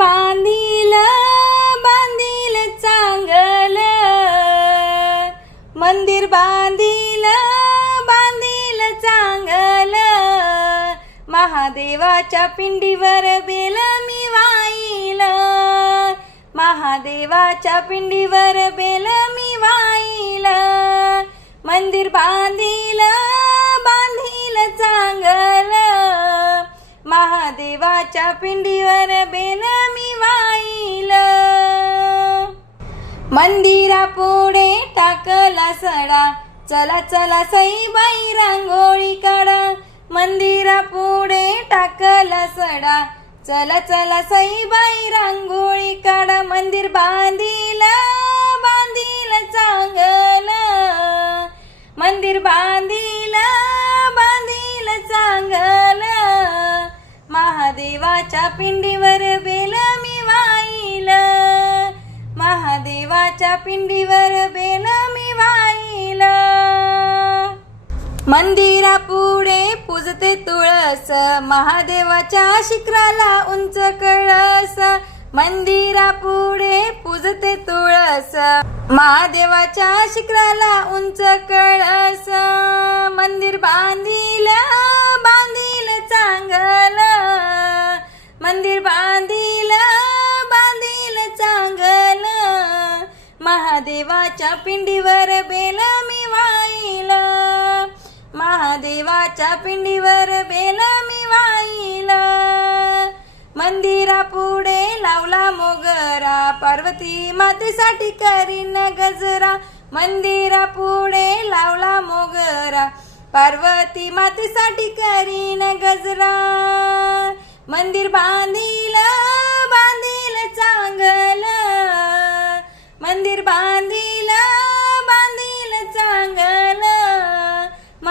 बांधील बांधील चांगल. मंदिर बांधील बांधील चांगल. महादेवाच्या पिंडीवर बेल मी वाईल महादेवाच्या पिंडीवर बेल मी महादेवाच्या पिंडीवर बेनामी मी वाईल मंदिरा पुढे टाकला सडा. चला चला सईबाई रांगोळी काढा. मंदिरा पुढे टाकला सडा. चला चला सईबाई रांगोळी काढा. मंदिर बांधिला बांधील महादेवाच्या पिंडीवर बेल मी वाईल महादेवाच्या पिंडीवर बेल मी वाईल मंदिरा पुढे पूजते तुळस महादेवाच्या शिखराला उंच कळस. मंदिरा पुढे पूजते तुळस महादेवाच्या शिखराला उंच कळस. महादेवाच्या पिंडीवर बेला मी वाईल महादेवाच्या पिंडीवर बेला मी वाईल मंदिरा पुढे लावला मोगरा. पार्वती मातेसाठी करीन गजरा. मंदिरा पुढे लावला मोगरा. पार्वती मातेसाठी करीन गजरा. मंदिर बांधे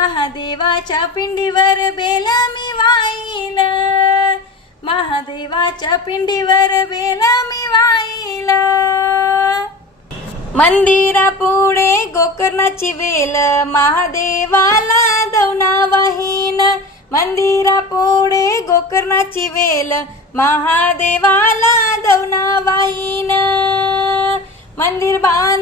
महादेवाच्या पिंडीवर बेला मी वाईल महादेवाच्या पिंडीवर बेला मी वाईल मंदिरा पुढे गोकर्णाची वेल महादेवाला दवना वाहीन. मंदिरा पुढे गोकर्णाची वेल महादेवाला दवना वाहीन. मंदिर बांध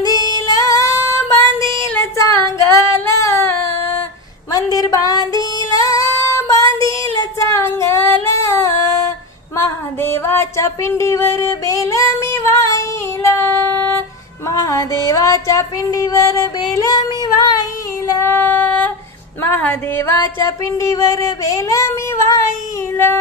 महादेवाच्या पिंडीवर बेल मी वाईला महादेवाच्या पिंडीवर बेल मी वाईला महादेवाच्या पिंडीवर बेल मी वाईला